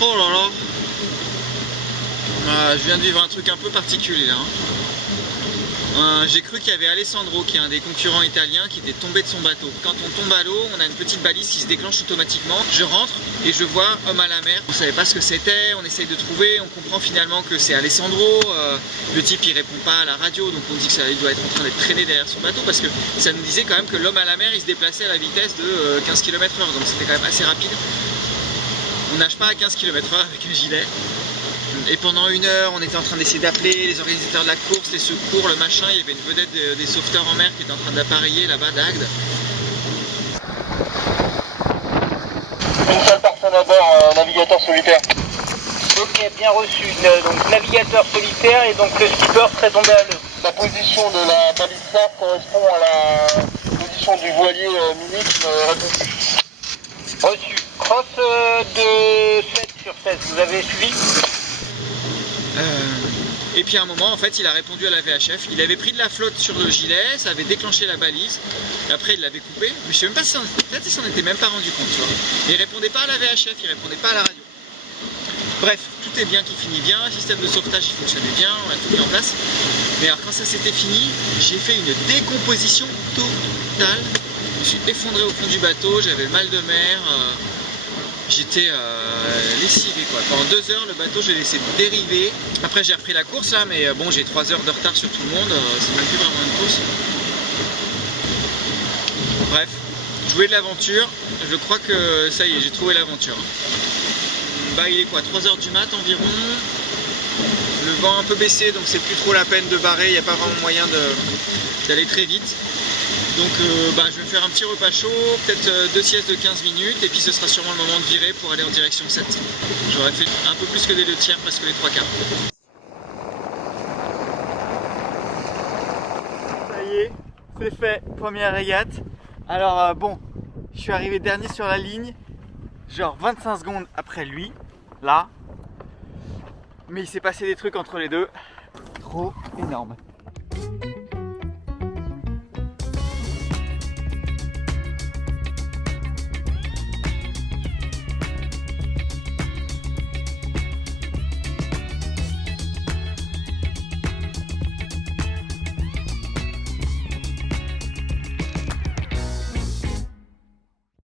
Oh là là. Je viens de vivre un truc un peu particulier là. J'ai cru qu'il y avait Alessandro, qui est un des concurrents italiens, qui était tombé de son bateau. Quand on tombe à l'eau, on a une petite balise qui se déclenche automatiquement. Je rentre et je vois homme à la mer. On savait pas ce que c'était, on essaye de trouver, on comprend finalement que c'est Alessandro. Le type il répond pas à la radio, donc on dit qu'il doit être en train d'être traîné derrière son bateau, parce que ça nous disait quand même que l'homme à la mer il se déplaçait à la vitesse de 15 km/h, donc c'était quand même assez rapide. On nage pas à 15 km/h avec un gilet. Et pendant 1 heure, on était en train d'essayer d'appeler les organisateurs de la course, les secours, le machin. Il y avait une vedette des sauveteurs en mer qui était en train d'appareiller là-bas d'Agde. Une seule personne à bord, navigateur solitaire. Ok, bien reçu. Donc navigateur solitaire et donc le skipper serait tombé à l'eau. La position de la balise phare correspond à la position du voilier Minix répondu. Reçu. Cross de 7 sur 16, vous avez suivi? Et puis à un moment, en fait, il a répondu à la VHF. Il avait pris de la flotte sur le gilet, ça avait déclenché la balise. Et après, il l'avait coupé. Mais je sais même pas si peut-être il s'en était même pas rendu compte, tu vois. Et il répondait pas à la VHF, il répondait pas à la radio. Bref, tout est bien qui finit bien. Le système de sauvetage, il fonctionnait bien, on a tout mis en place. Mais alors, quand ça s'était fini, j'ai fait une décomposition totale. Je me suis effondré au fond du bateau, j'avais mal de mer. J'étais lessivé quoi. Pendant 2 heures le bateau je l'ai laissé dériver. Après j'ai repris la course là, mais bon j'ai 3 heures de retard sur tout le monde, c'est même plus vraiment une course. Bref, jouer de l'aventure, je crois que ça y est, j'ai trouvé l'aventure. Bah il est quoi, 3 heures du mat environ. Le vent un peu baissé donc c'est plus trop la peine de barrer, il n'y a pas vraiment moyen d'aller très vite. Donc je vais me faire un petit repas chaud, peut-être 2 siestes de 15 minutes et puis ce sera sûrement le moment de virer pour aller en direction 7. J'aurais fait un peu plus que les 2 tiers, presque les 3 quarts. Ça y est, c'est fait, première régate. Alors bon, je suis arrivé dernier sur la ligne, genre 25 secondes après lui, là. Mais il s'est passé des trucs entre les deux, trop énorme.